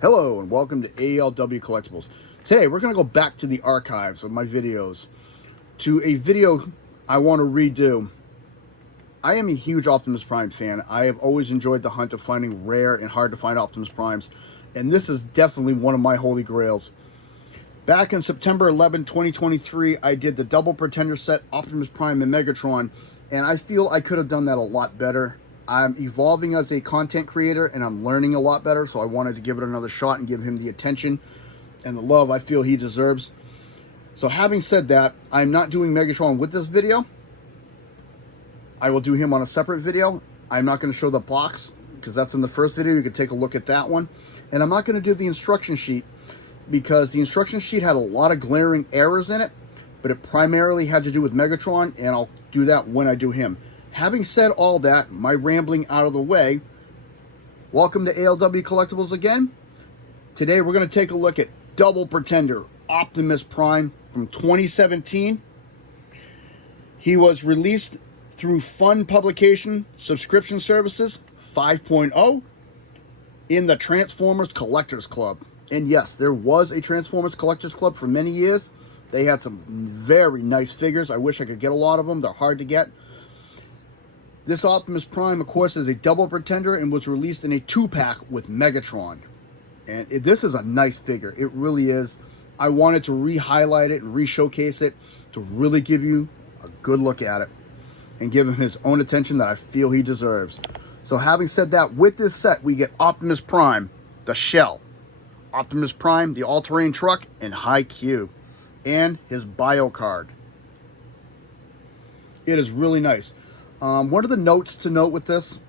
Hello and welcome to ALW Collectibles. Today we're going to go back to the archives of my videos to a video I want to redo. I am a huge Optimus Prime fan. I have always enjoyed the hunt of finding rare and hard to find Optimus Primes, and this is definitely one of my holy grails. Back on September 11, 2023, I did the Double Pretender set, Optimus Prime and Megatron, and I feel I could have done that a lot better. I'm evolving as a content creator, and I'm learning a lot better, so I wanted to give it another shot and give him the attention and the love I feel he deserves. So having said that, I'm not doing Megatron with this video. I will do him on a separate video. I'm not going to show the box, because that's in the first video. You can take a look at that one. And I'm not going to do the instruction sheet, because the instruction sheet had a lot of glaring errors in it, but it primarily had to do with Megatron, and I'll do that when I do him. Having said all that, my rambling out of the way, welcome to ALW Collectibles again. Today we're going to take a look at Double Pretender Optimus Prime from 2017. He was released through Fun Publication Subscription Services 5.0 in the Transformers Collectors Club. And yes, there was a Transformers Collectors Club for many years. They had some very nice figures. I wish I could get a lot of them. They're hard to get. This Optimus Prime, of course, is a Double Pretender and was released in a 2-pack with Megatron. And this is a nice figure. It really is. I wanted to re-highlight it and re-showcase it to really give you a good look at it and give him his own attention that I feel he deserves. So having said that, with this set, we get Optimus Prime, the shell, Optimus Prime, the all-terrain truck, and High Q, and his bio card. It is really nice. One of the notes to note with this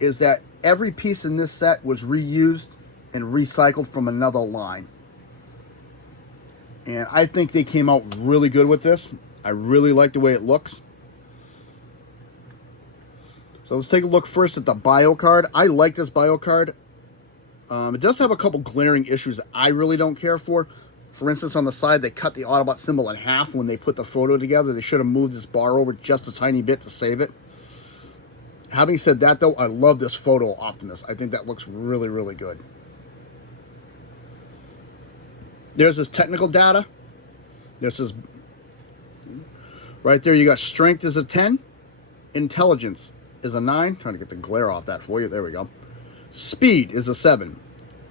is that every piece in this set was reused and recycled from another line. And I think they came out really good with this. I really like the way it looks. So let's take a look first at the bio card. I like this bio card. It does have a couple glaring issues that I really don't care for. For instance, on the side, they cut the Autobot symbol in half when they put the photo together. They should have moved this bar over just a tiny bit to save it. Having said that, though, I love this photo of Optimus. I think that looks really, really good. There's his technical data. This is right there. You got strength is a 10. Intelligence is a 9. Trying to get the glare off that for you. There we go. Speed is a 7.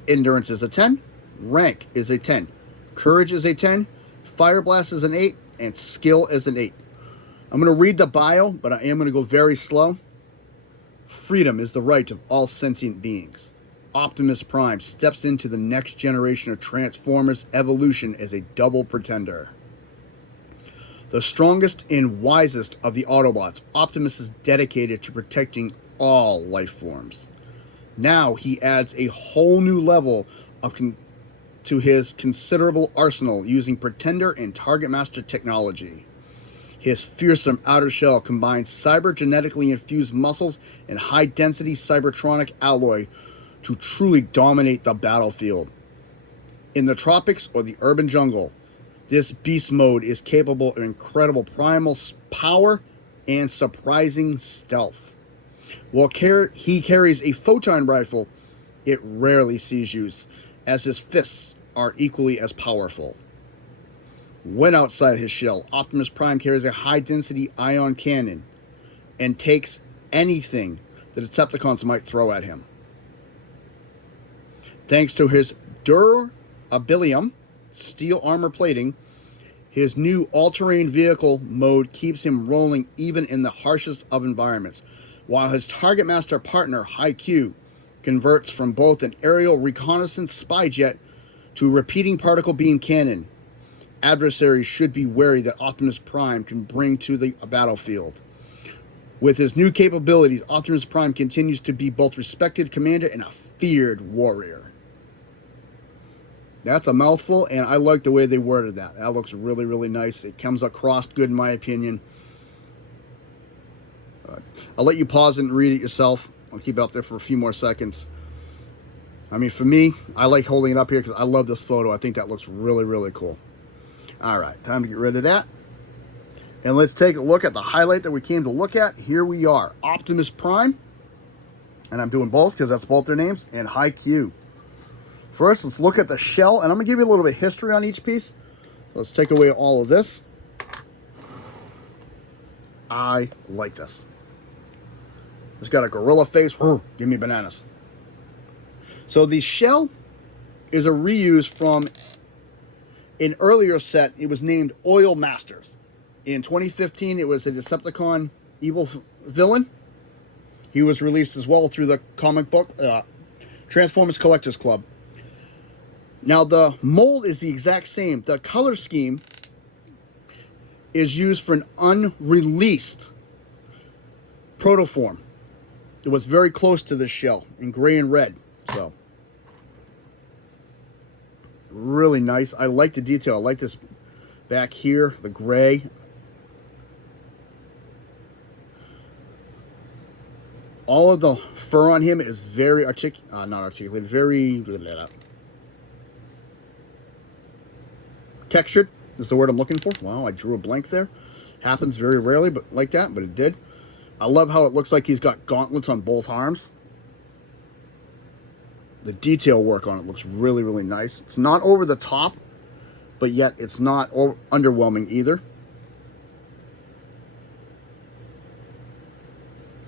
Endurance is a 10. Rank is a 10. Courage is a 10. Fire Blast is an 8. And skill is an 8. I'm going to read the bio, but I am going to go very slow. Freedom is the right of all sentient beings. Optimus Prime steps into the next generation of Transformers evolution as a Double Pretender. The strongest and wisest of the Autobots, Optimus is dedicated to protecting all life forms. Now he adds a whole new level to his considerable arsenal using Pretender and Target Master technology. His fearsome outer shell combines cybergenetically infused muscles and high-density cybertronic alloy to truly dominate the battlefield. In the tropics or the urban jungle, this beast mode is capable of incredible primal power and surprising stealth. While he carries a photon rifle, it rarely sees use, as his fists are equally as powerful. When outside his shell, Optimus Prime carries a high-density ion cannon and takes anything the Decepticons might throw at him. Thanks to his durabilium, steel armor plating, his new all-terrain vehicle mode keeps him rolling even in the harshest of environments, while his Target Master partner, High Q, converts from both an aerial reconnaissance spy jet to a repeating particle beam cannon. Adversaries should be wary that Optimus Prime can bring to the battlefield. With his new capabilities, Optimus Prime continues to be both respected commander and a feared warrior. That's a mouthful, and I like the way they worded that. That looks really, really nice. It comes across good in my opinion. I'll let you pause and read it yourself. I'll keep it up there for a few more seconds. I mean, for me, I like holding it up here because I love this photo. I think that looks really, really cool. All right, time to get rid of that. And let's take a look at the highlight that we came to look at. Here we are, Optimus Prime. And I'm doing both because that's both their names. And High Q. First, let's look at the shell, and I'm going to give you a little bit of history on each piece. So let's take away all of this. I like this. It's got a gorilla face. Give me bananas. So the shell is a reuse from an earlier set. It was named Oil Masters. In 2015, it was a Decepticon evil villain. He was released as well through the comic book Transformers Collectors Club. Now, the mold is the exact same. The color scheme is used for an unreleased protoform. It was very close to this shell in gray and red. So, really nice. I like the detail. I like this back here, the gray. All of the fur on him is very not articulated, very textured is the word I'm looking for. Wow, I drew a blank there. Happens very rarely, but like that, but it did. I love how it looks like he's got gauntlets on both arms. The detail work on it looks really, really nice. It's not over the top, but yet it's not underwhelming either.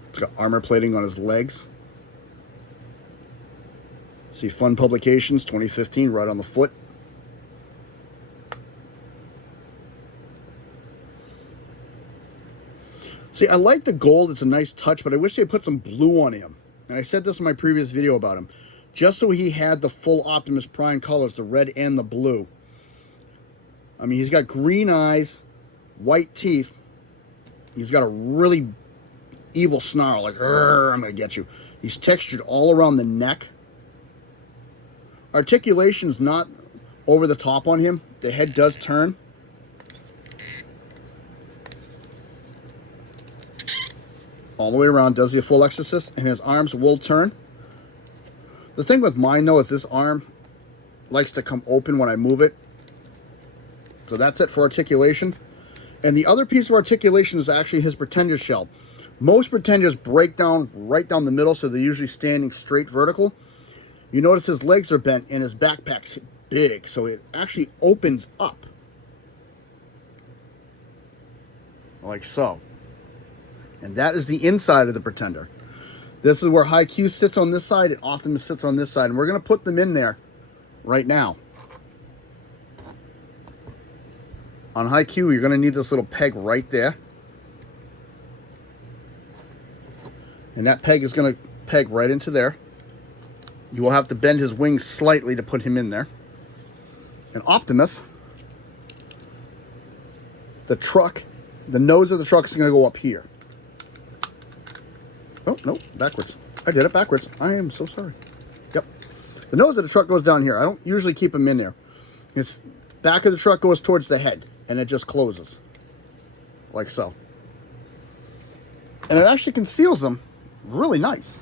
It's got armor plating on his legs. See Fun Publications 2015 right on the foot. See, I like the gold. It's a nice touch, but I wish they put some blue on him. And I said this in my previous video about him. Just so he had the full Optimus Prime colors, the red and the blue. I mean, he's got green eyes, white teeth. He's got a really evil snarl, like, I'm going to get you. He's textured all around the neck. Articulation's not over the top on him. The head does turn. All the way around, does the full exorcist, and his arms will turn. The thing with mine, though, is this arm likes to come open when I move it. So that's it for articulation. And the other piece of articulation is actually his Pretender shell. Most Pretenders break down right down the middle, so they're usually standing straight vertical. You notice his legs are bent and his backpack's big, so it actually opens up. Like so. And that is the inside of the Pretender. This is where High Q sits on this side and Optimus sits on this side. And we're going to put them in there right now. On High Q, you're going to need this little peg right there. And that peg is going to peg right into there. You will have to bend his wings slightly to put him in there. And Optimus, the nose of the truck is going to go up here. Oh, no, backwards. I did it backwards. I am so sorry. Yep. The nose of the truck goes down here. I don't usually keep him in there. Its back of the truck goes towards the head, and it just closes. Like so. And it actually conceals them really nice.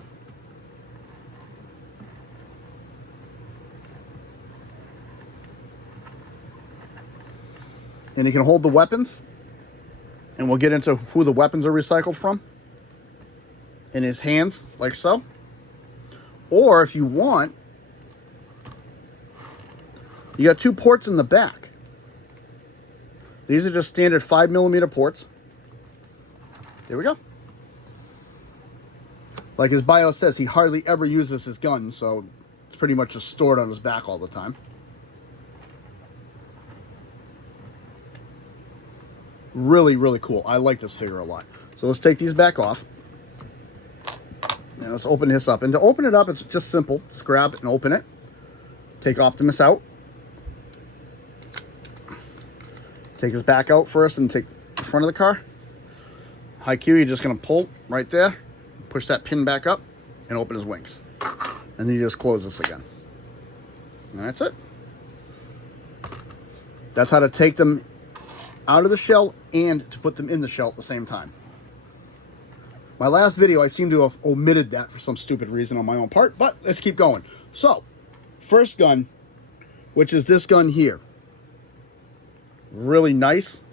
And he can hold the weapons. And we'll get into who the weapons are recycled from. In his hands, like so. Or if you want, you got two ports in the back. These are just standard 5mm ports. There we go. Like his bio says, he hardly ever uses his gun, so it's pretty much just stored on his back all the time. Really, really cool. I like this figure a lot. So let's take these back off. Now let's open this up. And to open it up, it's just simple. Just grab and open it. Take Optimus out. Take his back out first and take the front of the car. High Q, you're just going to pull right there. Push that pin back up and open his wings. And then you just close this again. And that's it. That's how to take them out of the shell and to put them in the shell at the same time. My last video, I seem to have omitted that for some stupid reason on my own part, but let's keep going. So, first gun, which is this gun here. Really nice.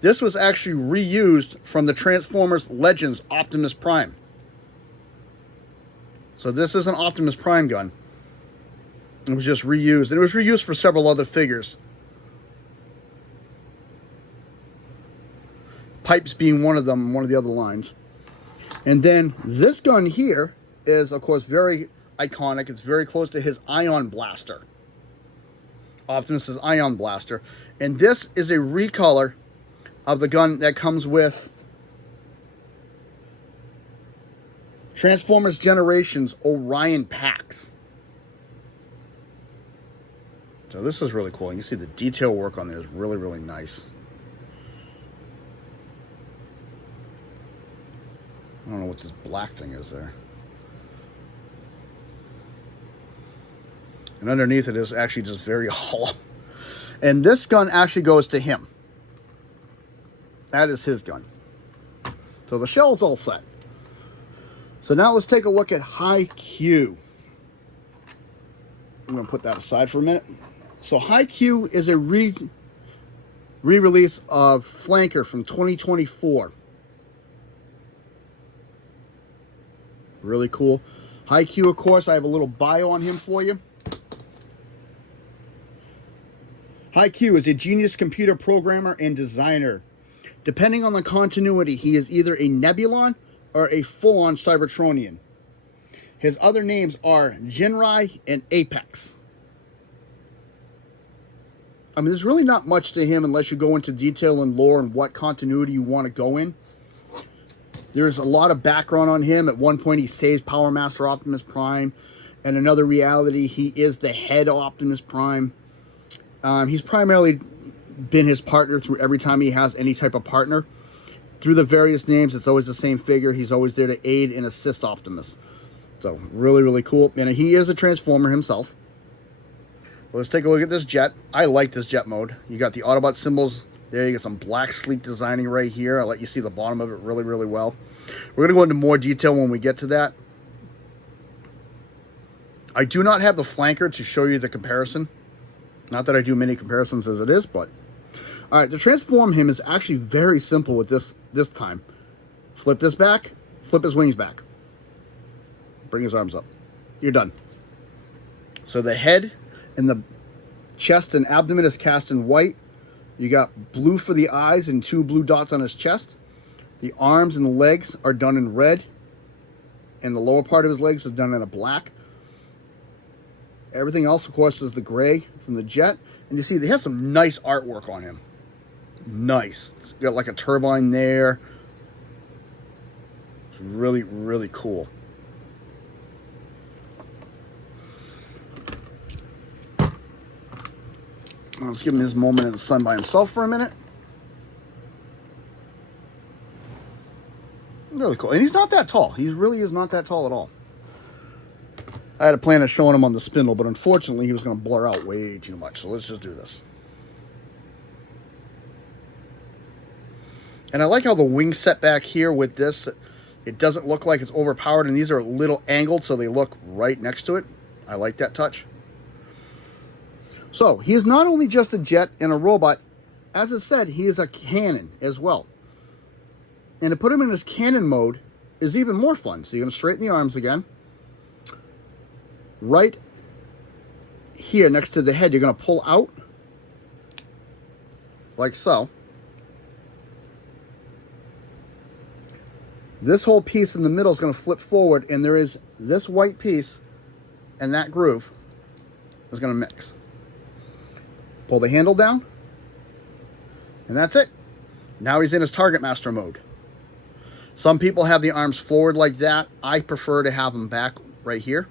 This was actually reused from the Transformers Legends Optimus Prime. So this is an Optimus Prime gun. It was just reused, and it was reused for several other figures. Pipes being one of them, one of the other lines. And then this gun here is, of course, very iconic. It's very close to his Ion Blaster. Optimus's Ion Blaster. And this is a recolor of the gun that comes with Transformers Generations Orion packs. So this is really cool. You can see the detail work on there is really, really nice. I don't know what this black thing is there. And underneath it is actually just very hollow. And this gun actually goes to him. That is his gun. So the shell's all set. So now let's take a look at High Q. I'm going to put that aside for a minute. So High Q is a re-release of Flanker from 2024. Really cool. High Q, of course, I have a little bio on him for you. High Q is a genius computer programmer and designer. Depending on the continuity, he is either a Nebulon or a full-on Cybertronian. His other names are Jinrai and Apex. I mean, there's really not much to him unless you go into detail and lore and what continuity you want to go in. There's a lot of background on him. At one point, he saves Power Master Optimus Prime. And another reality, he is the head Optimus Prime. He's primarily been his partner through every time he has any type of partner. Through the various names, it's always the same figure. He's always there to aid and assist Optimus. So, really, really cool. And he is a Transformer himself. Well, let's take a look at this jet. I like this jet mode. You got the Autobot symbols there. You got some black sleek designing right here. I'll let you see the bottom of it really, really well. We're going to go into more detail when we get to that. I do not have the flanker to show you the comparison. Not that I do many comparisons as it is, but... Alright, to transform him is actually very simple with this time. Flip this back, flip his wings back. Bring his arms up. You're done. So the head and the chest and abdomen is cast in white. You got blue for the eyes and 2 blue dots on his chest. The arms and the legs are done in red. And the lower part of his legs is done in a black. Everything else, of course, is the gray from the jet. And you see, they have some nice artwork on him. Nice. It's got like a turbine there. It's really, really cool. Let's give him his moment in the sun by himself for a minute. Really cool. And he's not that tall. He really is not that tall at all. I had a plan of showing him on the spindle, but unfortunately he was going to blur out way too much. So let's just do this. And I like how the wing set back here with this, it doesn't look like it's overpowered, and these are a little angled so they look right next to it. I like that touch. So, he is not only just a jet and a robot, as I said, he is a cannon as well. And to put him in his cannon mode is even more fun. So you're going to straighten the arms again. Right here next to the head, you're going to pull out, like so. This whole piece in the middle is going to flip forward, and there is this white piece and that groove is going to mix. Pull the handle down, and that's it. Now he's in his Target Master mode. Some people have the arms forward like that. I prefer to have them back right here.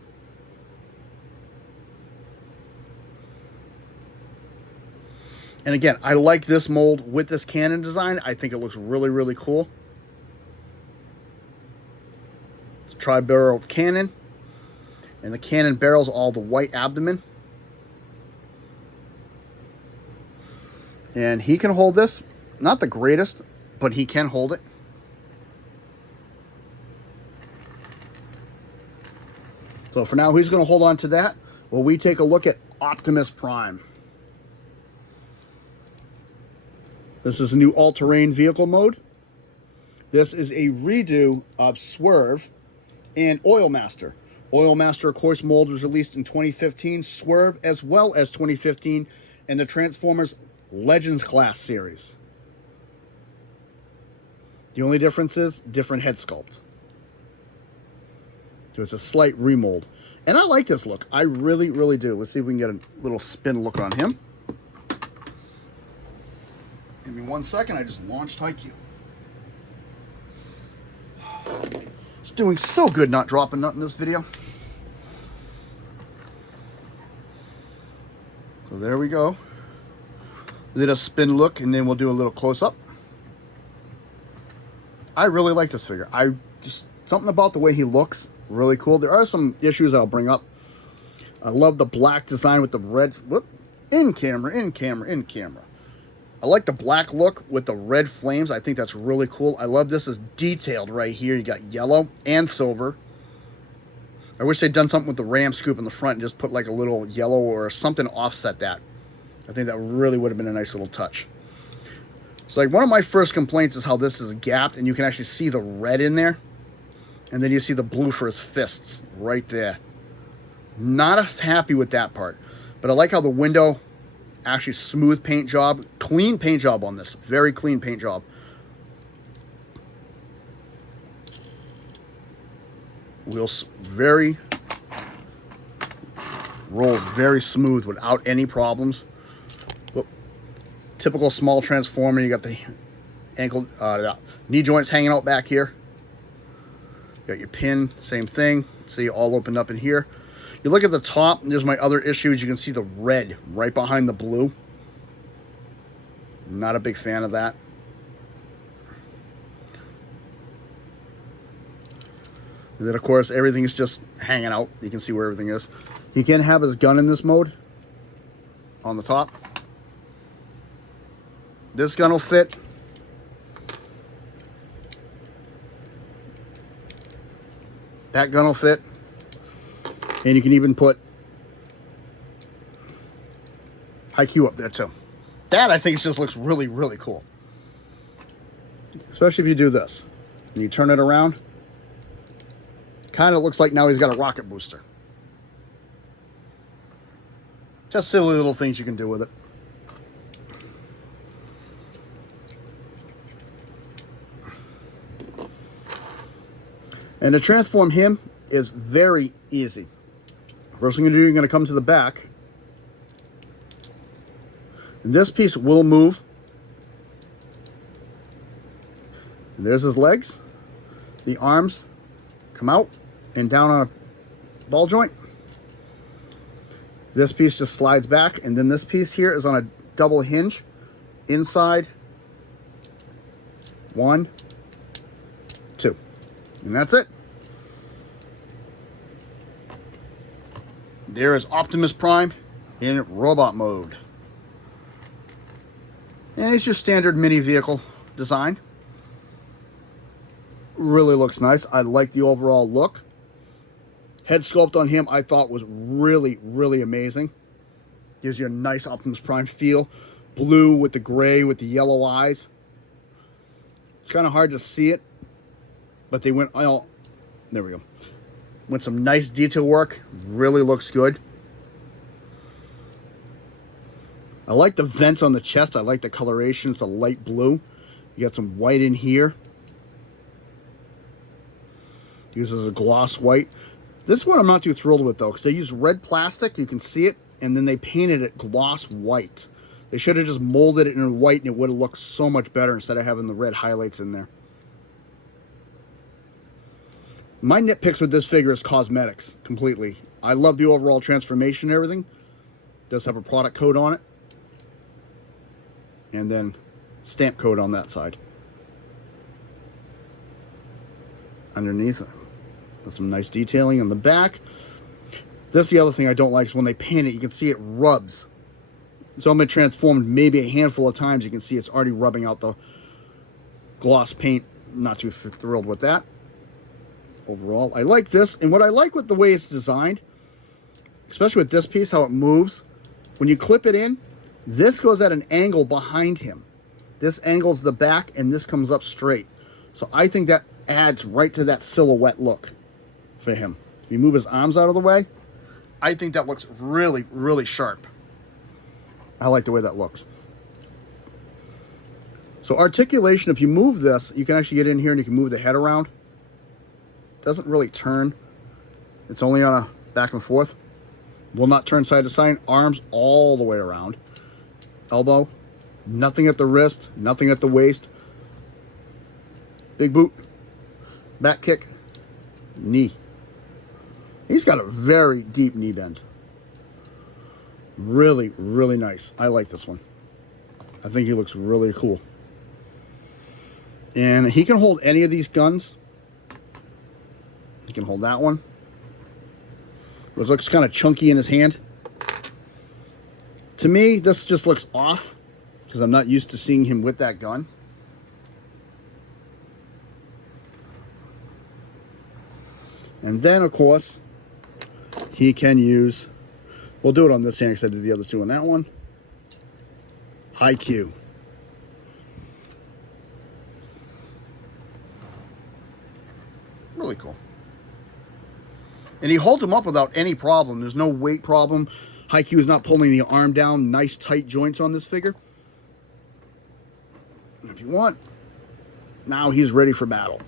And again, I like this mold with this cannon design. I think it looks really, really cool. It's a tri-barreled cannon. And the cannon barrel's all the white abdomen. And he can hold this. Not the greatest, but he can hold it. So for now, he's going to hold on to that while we take a look at Optimus Prime. This is a new all-terrain vehicle mode. This is a redo of Swerve and Oil Master. Oil Master, of course, mold was released in 2015. Swerve as well as 2015. And the Transformers Legends Class series. The only difference is different head sculpt. There's a slight remold. And I like this look. I really, really do. Let's see if we can get a little spin look on him. Give me 1 second. I just launched Haikyuu. It's doing so good not dropping nothing in this video. So there we go. Did a spin look, and then we'll do a little close-up. I really like this figure. Something about the way he looks, really cool. There are some issues I'll bring up. I love the black design with the red. Whoop, in camera. I like the black look with the red flames. I think that's really cool. I love this is detailed right here. You got yellow and silver. I wish they'd done something with the ram scoop in the front and just put like a little yellow or something to offset that. I think that really would have been a nice little touch. So like one of my first complaints is how this is gapped and you can actually see the red in there. And then you see the blue for his fists right there. Not happy with that part. But I like how the window, actually smooth paint job. Clean paint job on this. Very clean paint job. Wheels rolls very smooth without any problems. Whoop. Typical small Transformer. You got the ankle, knee joints hanging out back here. Got your pin, same thing. See, all opened up in here. You look at the top, and there's my other issues. You can see the red right behind the blue. Not a big fan of that. And then, of course, everything is just hanging out. You can see where everything is. He can have his gun in this mode on the top. This gun will fit. That gun will fit. And you can even put Haikyuu up there too. That I think just looks really, really cool. Especially if you do this. And you turn it around. Kind of looks like now he's got a rocket booster. Just silly little things you can do with it. And to transform him is very easy. First thing you're going to do, you're going to come to the back. And this piece will move. And there's his legs. The arms come out and down on a ball joint. This piece just slides back. And then this piece here is on a double hinge. Inside. 1, 2. And that's it. There is Optimus Prime in robot mode. And it's your standard mini vehicle design. Really looks nice. I like the overall look. Head sculpt on him I thought was really, really amazing. Gives you a nice Optimus Prime feel. Blue with the gray with the yellow eyes. It's kind of hard to see it. But they went, oh, there we go. Went some nice detail work. Really looks good. I like the vents on the chest. I like the coloration. It's a light blue. You got some white in here. Uses a gloss white. This one I'm not too thrilled with though, because they use red plastic. You can see it. And then they painted it gloss white. They should have just molded it in white and it would have looked so much better instead of having the red highlights in there. My nitpicks with this figure is cosmetics, completely. I love the overall transformation and everything. It does have a product code on it. And then stamp code on that side. Underneath, there's some nice detailing on the back. This is the other thing I don't like is when they paint it, you can see it rubs. It's only been transformed maybe a handful of times. You can see it's already rubbing out the gloss paint. Not too thrilled with that. Overall, I like this, and what I like with the way it's designed, especially with this piece, how it moves, when you clip it in, this goes at an angle behind him. This angles the back, and this comes up straight. So I think that adds right to that silhouette look for him. If you move his arms out of the way, I think that looks really, really sharp. I like the way that looks. So articulation, if you move this, you can actually get in here and you can move the head around. Doesn't really turn. It's only on a back and forth. Will not turn side to side. Arms all the way around. Elbow. Nothing at the wrist. Nothing at the waist. Big boot. Back kick. Knee. He's got a very deep knee bend. Really, really nice. I like this one. I think he looks really cool. And he can hold any of these guns. He can hold that one. It looks kind of chunky in his hand. To me, this just looks off because I'm not used to seeing him with that gun. And then, of course, he can use, we'll do it on this hand because I did the other two on that one. High Q. Really cool. And he holds him up without any problem. There's no weight problem. High Q is not pulling the arm down. Nice tight joints on this figure. And if you want, now he's ready for battle.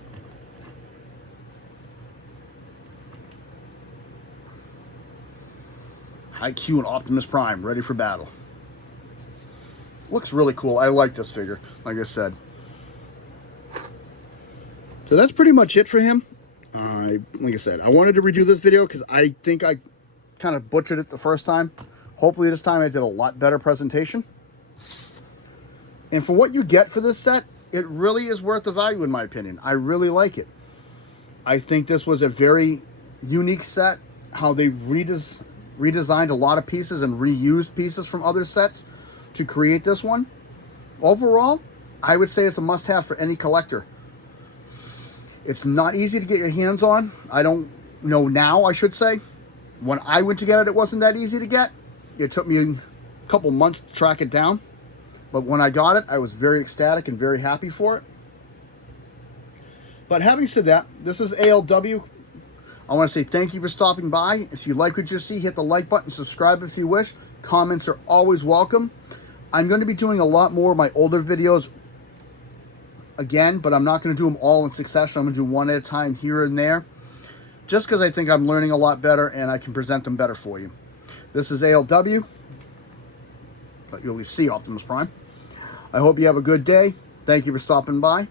High Q and Optimus Prime ready for battle. Looks really cool. I like this figure, like I said. So that's pretty much it for him. Like I said, I wanted to redo this video because I think I kind of butchered it the first time. Hopefully this time I did a lot better presentation. And for what you get for this set, it really is worth the value in my opinion. I really like it. I think this was a very unique set. How they redesigned a lot of pieces and reused pieces from other sets to create this one. Overall, I would say it's a must-have for any collector. It's not easy to get your hands on. I don't know now, I should say. When I went to get it, it wasn't that easy to get. It took me a couple months to track it down. But when I got it, I was very ecstatic and very happy for it. But having said that, this is ALW. I want to say thank you for stopping by. If you like what you see, hit the like button, subscribe if you wish. Comments are always welcome. I'm going to be doing a lot more of my older videos again, but I'm not going to do them all in succession. I'm going to do one at a time here and there, just because I think I'm learning a lot better and I can present them better for you. This is ALW, but you'll see Optimus Prime. I hope you have a good day. Thank you for stopping by.